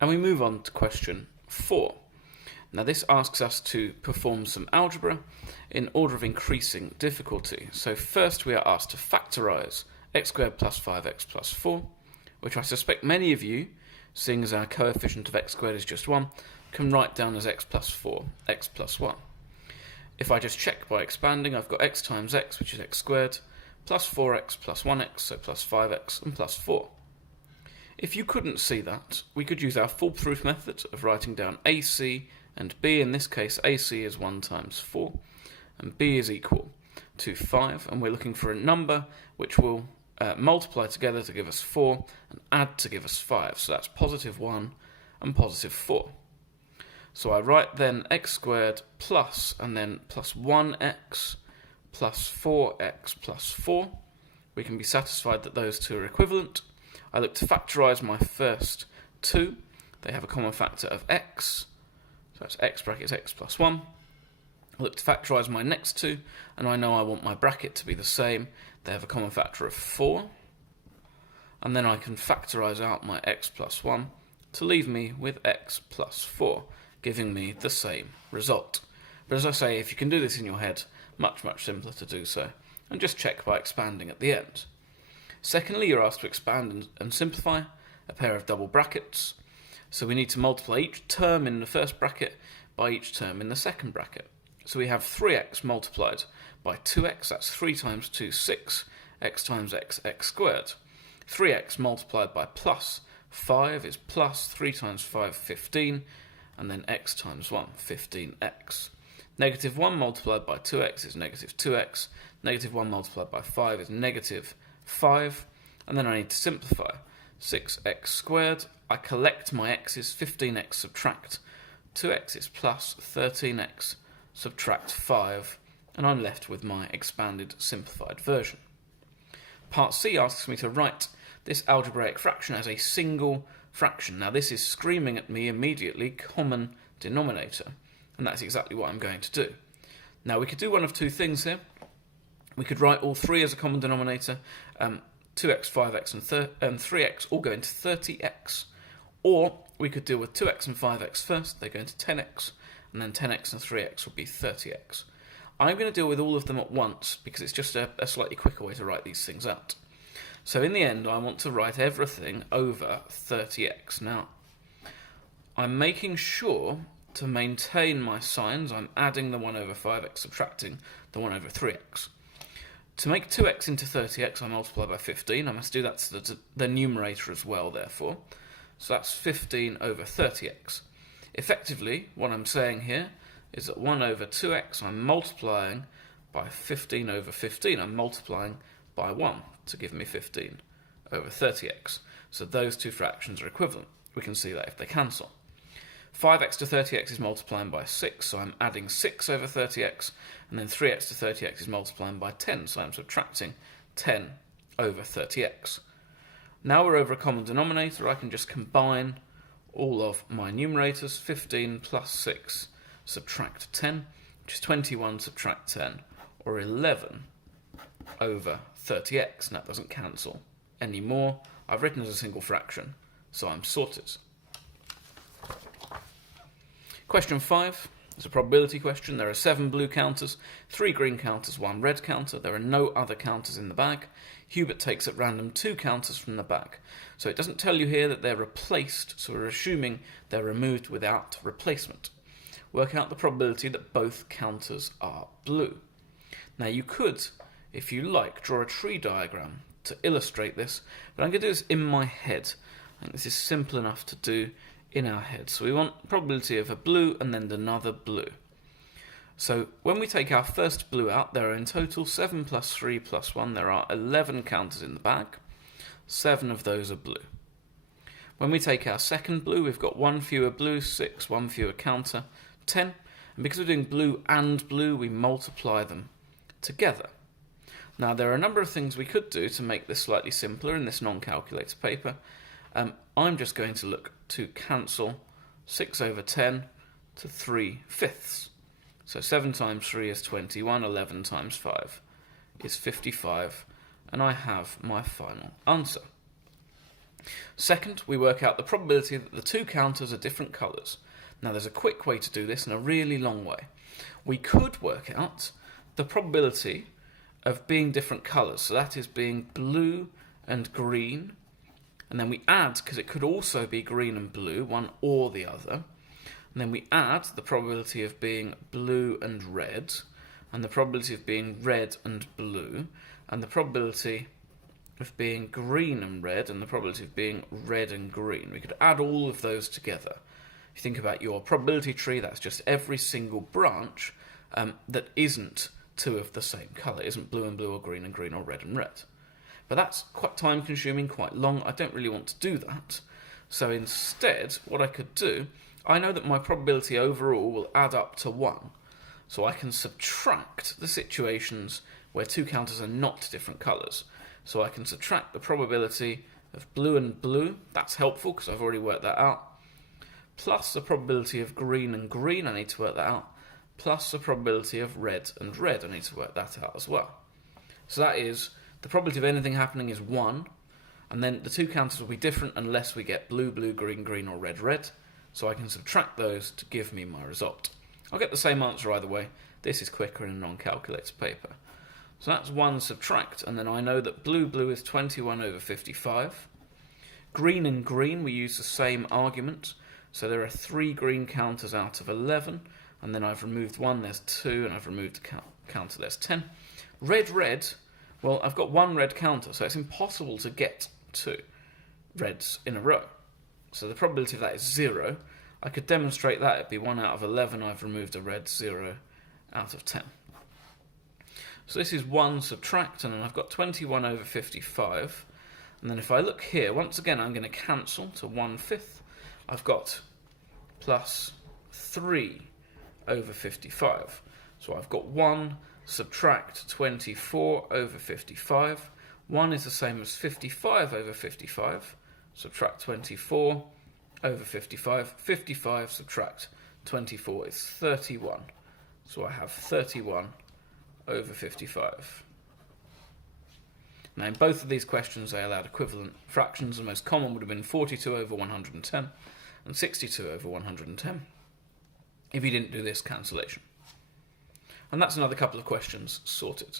And we move on to question 4. Now this asks us to perform some algebra in order of increasing difficulty. So first we are asked to factorise x squared plus 5x plus 4, which I suspect many of you, seeing as our coefficient of x squared is just 1, can write down as x plus 4, x plus 1. If I just check by expanding, I've got x times x, which is x squared, plus 4x plus 1x, so plus 5x, and plus 4. If you couldn't see that, we could use our foolproof method of writing down AC and B. In this case, AC is 1 times 4, and B is equal to 5, and we're looking for a number which will multiply together to give us 4, and add to give us 5, so that's positive 1 and positive 4. So I write then x squared plus, and then plus 1x plus 4x plus 4. We can be satisfied that those two are equivalent. I look to factorise my first two. They have a common factor of x, so that's x brackets x plus 1. I look to factorise my next two, and I know I want my bracket to be the same. They have a common factor of 4. And then I can factorise out my x plus 1 to leave me with x plus 4, giving me the same result. But as I say, if you can do this in your head, much simpler to do so, and just check by expanding at the end. Secondly, you're asked to expand and simplify a pair of double brackets. So we need to multiply each term in the first bracket by each term in the second bracket. So we have 3x multiplied by 2x, that's 3 times 2, 6, x times x, x squared. 3x multiplied by plus 5 is plus 3 times 5, 15, and then x times 1, 15x. Negative 1 multiplied by 2x is negative 2x. Negative 1 multiplied by 5 is negative 5. And then I need to simplify. 6x squared. I collect my x's. 15x subtract 2x is plus 13x subtract 5. And I'm left with my expanded simplified version. Part C asks me to write this algebraic fraction as a single fraction. Now this is screaming at me immediately, common denominator. And that's exactly what I'm going to do. Now we could do one of two things here. We could write all 3 as a common denominator, 2x, 5x and 3x all go into 30x. Or we could deal with 2x and 5x first, they go into 10x, and then 10x and 3x will be 30x. I'm going to deal with all of them at once because it's just a slightly quicker way to write these things out. So in the end I want to write everything over 30x. Now I'm making sure to maintain my signs, I'm adding the 1 over 5x, subtracting the 1 over 3x. To make 2x into 30x, I multiply by 15. I must do that to the numerator as well, therefore. So that's 15 over 30x. Effectively, what I'm saying here is that 1 over 2x, I'm multiplying by 15 over 15. I'm multiplying by 1 to give me 15 over 30x. So those two fractions are equivalent. We can see that if they cancel. 5x to 30x is multiplying by 6, so I'm adding 6 over 30x, and then 3x to 30x is multiplying by 10, so I'm subtracting 10 over 30x. Now we're over a common denominator, I can just combine all of my numerators. 15 plus 6 subtract 10, which is 21 subtract 10, or 11 over 30x, and that doesn't cancel anymore. I've written as a single fraction, so I'm sorted. Question 5 is a probability question. There are 7 blue counters, 3 green counters, 1 red counter. There are no other counters in the bag. Hubert takes at random 2 counters from the bag. So it doesn't tell you here that they're replaced, so we're assuming they're removed without replacement. Work out the probability that both counters are blue. Now you could, if you like, draw a tree diagram to illustrate this, but I'm going to do this in my head. I think this is simple enough to do in our head. So we want probability of a blue and then another blue. So when we take our first blue out, there are in total 7 plus 3 plus 1. There are 11 counters in the bag. 7 of those are blue. When we take our second blue, we've got 1 fewer blue, 6, 1 fewer counter, 10. And because we're doing blue and blue, we multiply them together. Now there are a number of things we could do to make this slightly simpler in this non-calculator paper. I'm just going to look to cancel 6 over 10 to 3/5. So 7 times 3 is 21, 11 times 5 is 55, and I have my final answer. Second, we work out the probability that the two counters are different colours. Now there's a quick way to do this and a really long way. We could work out the probability of being different colours, so that is being blue and green, and then we add, because it could also be green and blue, one or the other, and then we add the probability of being blue and red, and the probability of being red and blue, and the probability of being green and red, and the probability of being red and green. We could add all of those together. If you think about your probability tree, that's just every single branch that isn't two of the same colour, isn't blue and blue or green and green or red and red. But that's quite time consuming, quite long. I don't really want to do that. So instead, what I could do, I know that my probability overall will add up to 1. So I can subtract the situations where two counters are not different colours. So I can subtract the probability of blue and blue, that's helpful because I've already worked that out, plus the probability of green and green, I need to work that out, plus the probability of red and red, I need to work that out as well. So that is, the probability of anything happening is 1, and then the two counters will be different unless we get blue, blue, green, green, or red, red, so I can subtract those to give me my result. I'll get the same answer either way. This is quicker in a non-calculator paper. So that's 1 subtract, and then I know that blue, blue is 21 over 55. Green and green, we use the same argument, so there are 3 green counters out of 11, and then I've removed 1, there's 2, and I've removed a counter, there's 10. Red, red, well, I've got 1 red counter, so it's impossible to get 2 reds in a row. So the probability of that is 0. I could demonstrate that, it'd be 1 out of 11, I've removed a red, 0 out of 10. So this is 1 subtract, and then I've got 21 over 55. And then if I look here, once again, I'm going to cancel to 1/5. I've got plus 3 over 55. So I've got 1 subtract 24 over 55. 1 is the same as 55 over 55. Subtract 24 over 55. 55 subtract 24 is 31. So I have 31 over 55. Now in both of these questions they allowed equivalent fractions. The most common would have been 42 over 110 and 62 over 110 if you didn't do this cancellation. And that's another couple of questions sorted.